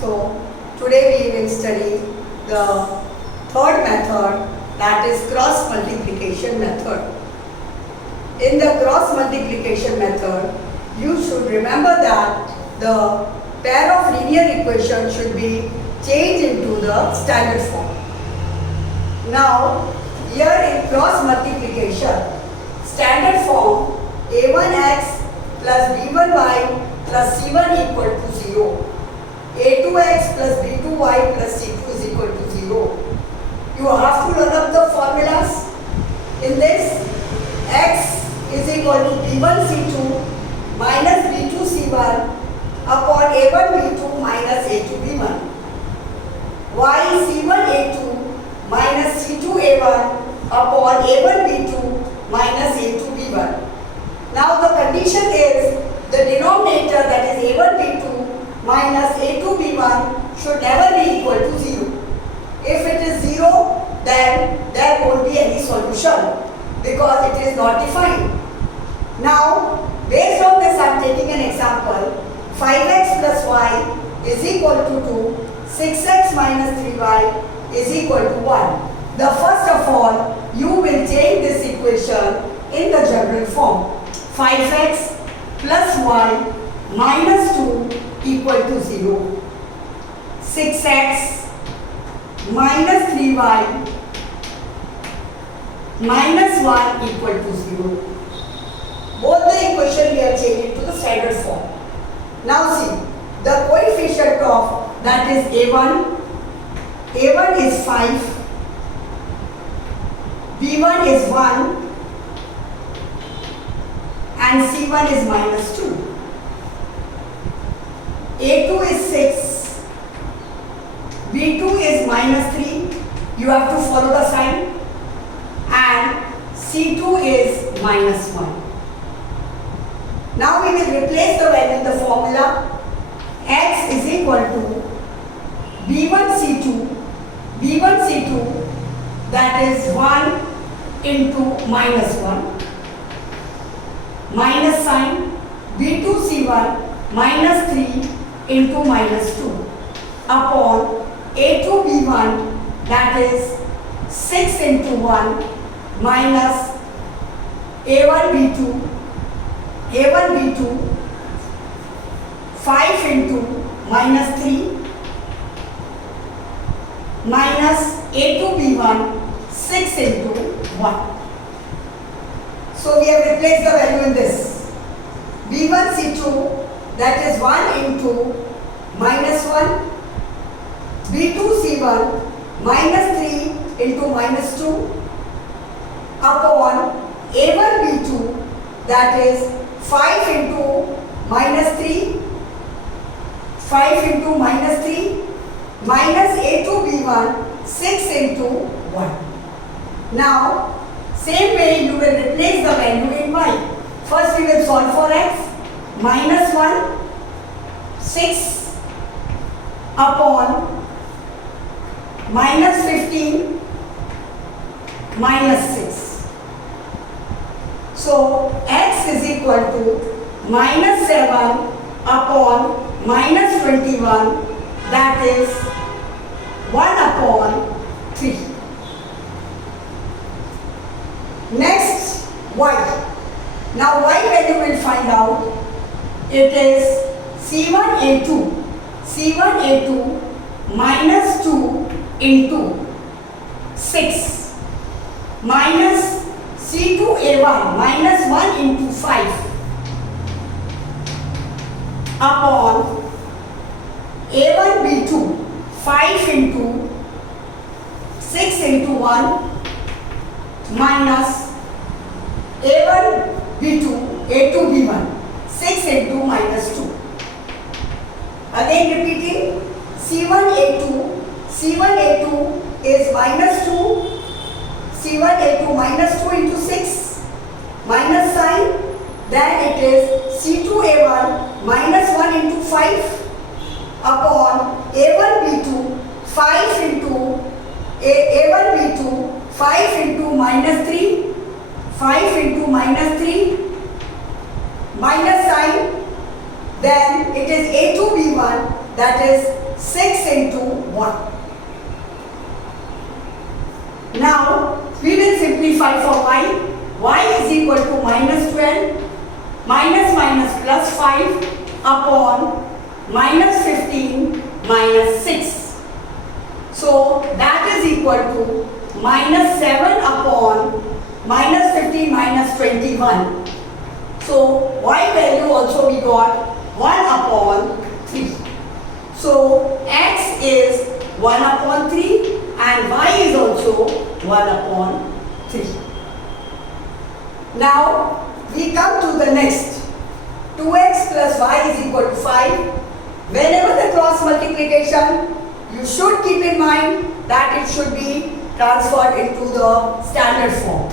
So today we will study the third method, that is cross multiplication method. In the cross multiplication method, you should remember that the pair of linear equations should be changed into the standard form. Now here in cross multiplication, standard form a1x plus b1y plus c1 equal to 0. a2x plus b2y plus c2 is equal to 0. You have to learn up the formulas. In this, x is equal to b1c2 minus b2c1 upon a1b2 minus a2b1. y c1a2 minus c2a1 upon a1b2 minus a2b1. Now the condition is the denominator, that is a1b2 minus a2b1 should never be equal to 0. If it is 0, then there won't be any solution because it is not defined. Now, based on this, I am taking an example. 5x plus y is equal to 2, 6x minus 3y is equal to 1. The first of all, you will change this equation in the general form. 5x plus y minus 2 equal to 0. 6x minus 3y minus 1 equal to 0. Both the equation we are changing to the standard form. Now see, the coefficient of that is a1. a1 is 5, b1 is 1 and c1 is minus 2. a2 is 6, b2 is minus 3, you have to follow the sign, and c2 is minus 1. Now we will replace the value in the formula. X is equal to b1c2, that is 1 into minus 1, minus sign, b2c1 minus 3 into minus 2 upon a2b1, that is 6 into 1 minus a1b2, 5 into minus 3 minus a2b1, 6 into 1. So we have replaced the value in this. b1c2, that is 1 into minus 1, b2c1 minus 3 into minus 2 upon a1b2, that is 5 into minus 3, 5 into minus 3 minus a2b1, 6 into 1. Now, same way you will replace the value in y. First we will solve for x. Minus 1, 6 upon minus 15 minus 6. So x is equal to minus 7 upon minus 21, that is 1 upon 3. Next, y. Now y value will find out. It is c1a2 minus 2 into 6 minus c2a1 minus 1 into 5 upon a1b2, 5 into 6 into 1 minus a2b1, 6 into minus 2. Again repeating, c1a2 is minus 2, c1a2 minus 2 into 6 minus sign, then it is c2a1 minus 1 into 5 upon a1b2, 5 into a1b2, 5 into minus 3, 5 into minus 3 minus sign, then it is a2b1, that is 6 into 1. Now we will simplify for y. Y is equal to minus 12 minus minus plus 5 upon minus 15 minus 6. So that is equal to minus 7 upon minus 15 minus 21. So y value also we got 1 upon 3. So x is 1 upon 3 and y is also 1 upon 3. Now we come to the next. 2x plus y is equal to 5. Whenever the cross multiplication, you should keep in mind that it should be transferred into the standard form.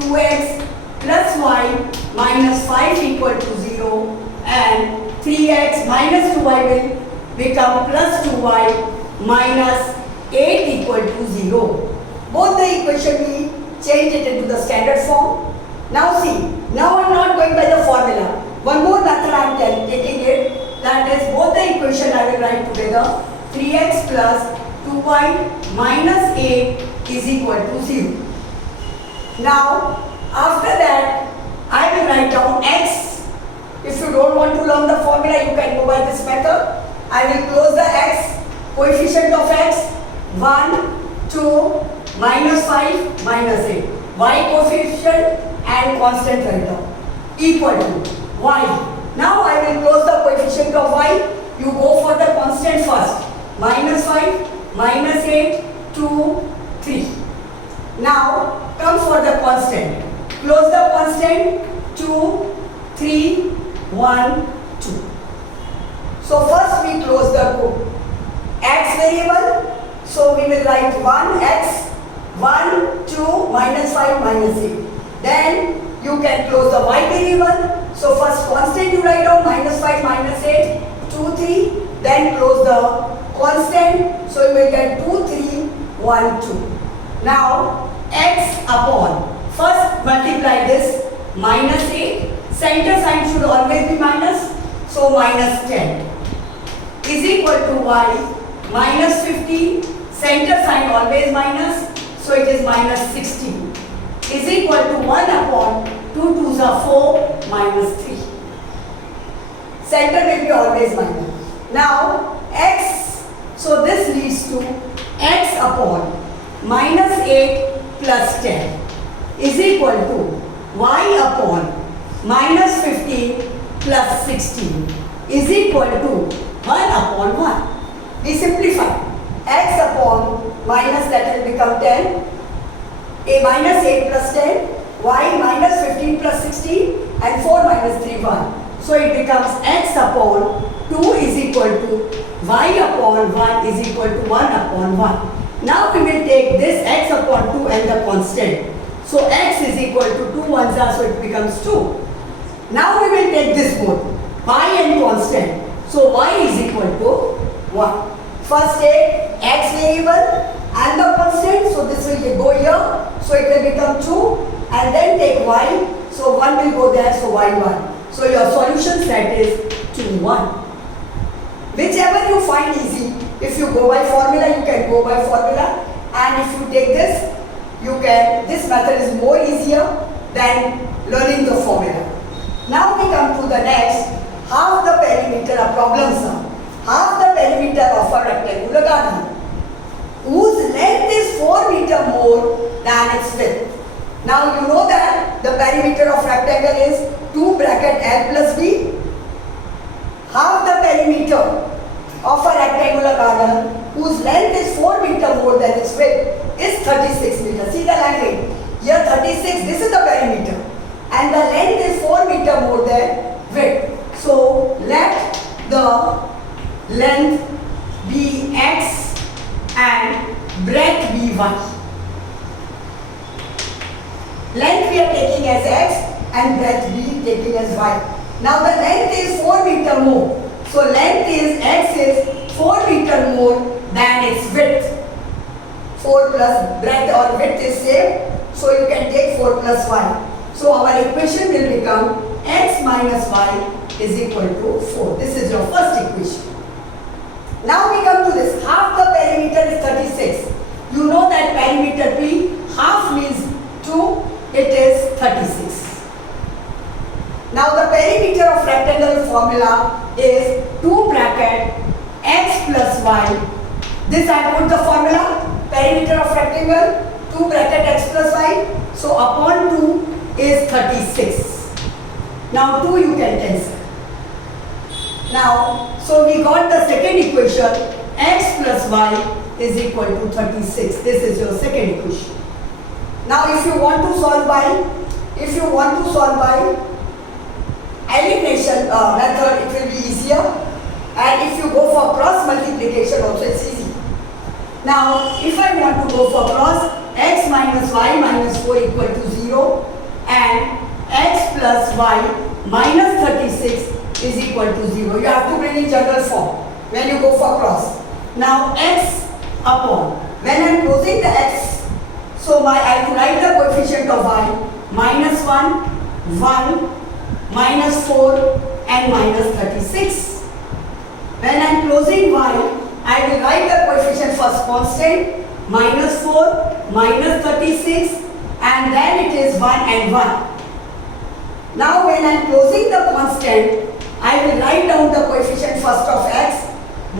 2x plus y minus 5 equal to 0 and 3x minus 2y will become plus 2y minus 8 equal to 0. Both the equation we change it into the standard form. Now see, now I am not going by the formula. One more method I am taking it, that is both the equation I will write together. 3x plus 2y minus 8 is equal to 0. Now after that I will write down x. If you don't want to learn the formula, you can go by this method. I will close the x, coefficient of x 1, 2, minus 5, minus 8. Y coefficient and constant right now equal to y. Now I will close the coefficient of y. You go for the constant first. Minus 5, minus 8, 2, 3. Now come for the constant. Close the constant 2, 3, 1, 2. So first we close the x variable. So we will write 1x, 1, 2, minus 5, minus 8. Then you can close the y variable. So first constant you write down minus 5, minus 8, 2, 3. Then close the constant. So you will get 2, 3, 1, 2. Now x upon. First multiply this minus 8. Center sign should always be minus. So minus 10 is equal to y minus 15. Center sign always minus. So it is minus 16 is equal to 1 upon 2 2s are 4 minus 3. Center will be always minus. Now x, so this leads to x upon minus 8 plus 10 is equal to y upon minus 15 plus 16 is equal to 1 upon 1. We simplify. X upon minus, that will become 10. A minus 8 plus 10. Y minus 15 plus 16. And 4 minus 3, 1. So it becomes x upon 2 is equal to y upon 1 is equal to 1 upon 1. Now we will take this x upon 2 and the constant. So x is equal to 2 ones are, so it becomes 2. Now we will take this both, y and constant. So y is equal to 1. First take x variable and the constant. So this will go here. So it will become 2. And then take y. So 1 will go there. So y 1. So your solution set is 2, 1. Whichever you find easy. If you go by formula, you can go by formula. And if you take this, you can, this method is more easier than learning the formula. Now we come to the next, half the perimeter, a problem sum. Half the perimeter of a rectangular garden, whose length is 4 meters more than its width. Now you know that the perimeter of rectangle is 2 bracket L plus B. Half the perimeter of a rectangular garden, whose length is 4 meters more than its width, is 36 meters. See the language. Here 36, this is the perimeter. And the length is 4 meters more than width. So let the length be x and breadth be y. Length we are taking as x and breadth we taking as y. Now the length is 4 meters more. So length is x is 4 meters more than its width. 4 plus breadth or width is same. So you can take 4 plus y. So our equation will become x minus y is equal to 4. This is your first equation. Now we come to this. Half the perimeter is 36. You know that perimeter P, half means 2, it is 36. Now the perimeter of rectangle formula is 2 bracket x plus y. This I put the formula, perimeter of rectangle, 2 bracket x plus y. So upon 2 is 36. Now 2 you can cancel. Now, so we got the second equation, x plus y is equal to 36. This is your second equation. Now if you want to solve by elimination method, it will be easier. And if you go for cross multiplication also, it's easy. Now, if I want to go for cross, x minus y minus 4 equal to 0 and x plus y minus 36 is equal to 0. You have to bring in general form when you go for cross. Now, x upon, when I am closing the x, so I have to write the coefficient of y, minus 1, 1, minus 4 and minus 36. When I am closing y, I will write the coefficient first constant, minus 4, minus 36 and then it is 1 and 1. Now when I am closing the constant, I will write down the coefficient first of x,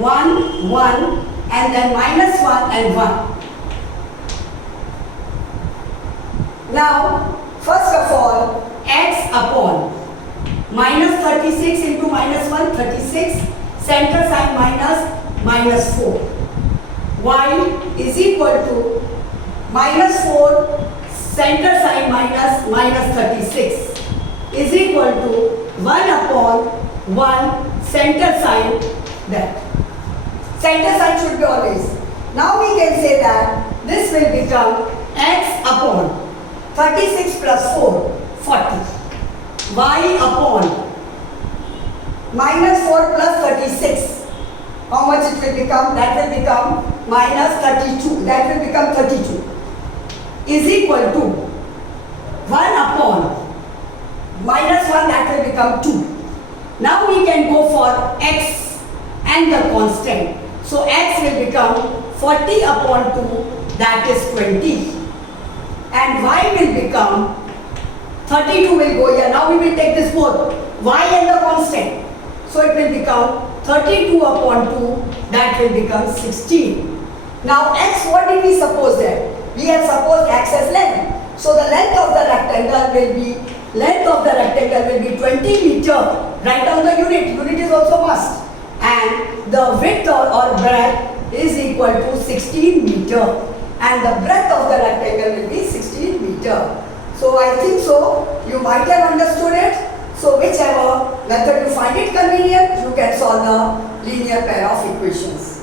1, 1 and then minus 1 and 1. Now, first of all, x upon minus 36 into minus 1, 36, center sign minus 4. Y is equal to minus 4, center sign minus 36 is equal to 1 upon 1, center sign that. Center sign should be always. Now we can say that this will become x upon 36 plus 4, 40. Y upon minus 4 plus 36. How much it will become? That will become minus 32. That will become 32. Is equal to 1 upon minus 1, that will become 2. Now we can go for x and the constant. So x will become 40 upon 2, that is 20. And y will become 32 will go here. Now we will take this both, y and the constant. So it will become 32 upon 2, that will become 16. Now x, what did we suppose there? We have supposed x as length. So the length of the rectangle will be 20 meter. Write down the unit. Unit is also must. And the width or breadth is equal to 16 meter. And the breadth of the rectangle will be 16 meter. So I think so. You might have understood it. So whichever method you find it convenient, you can solve the linear pair of equations.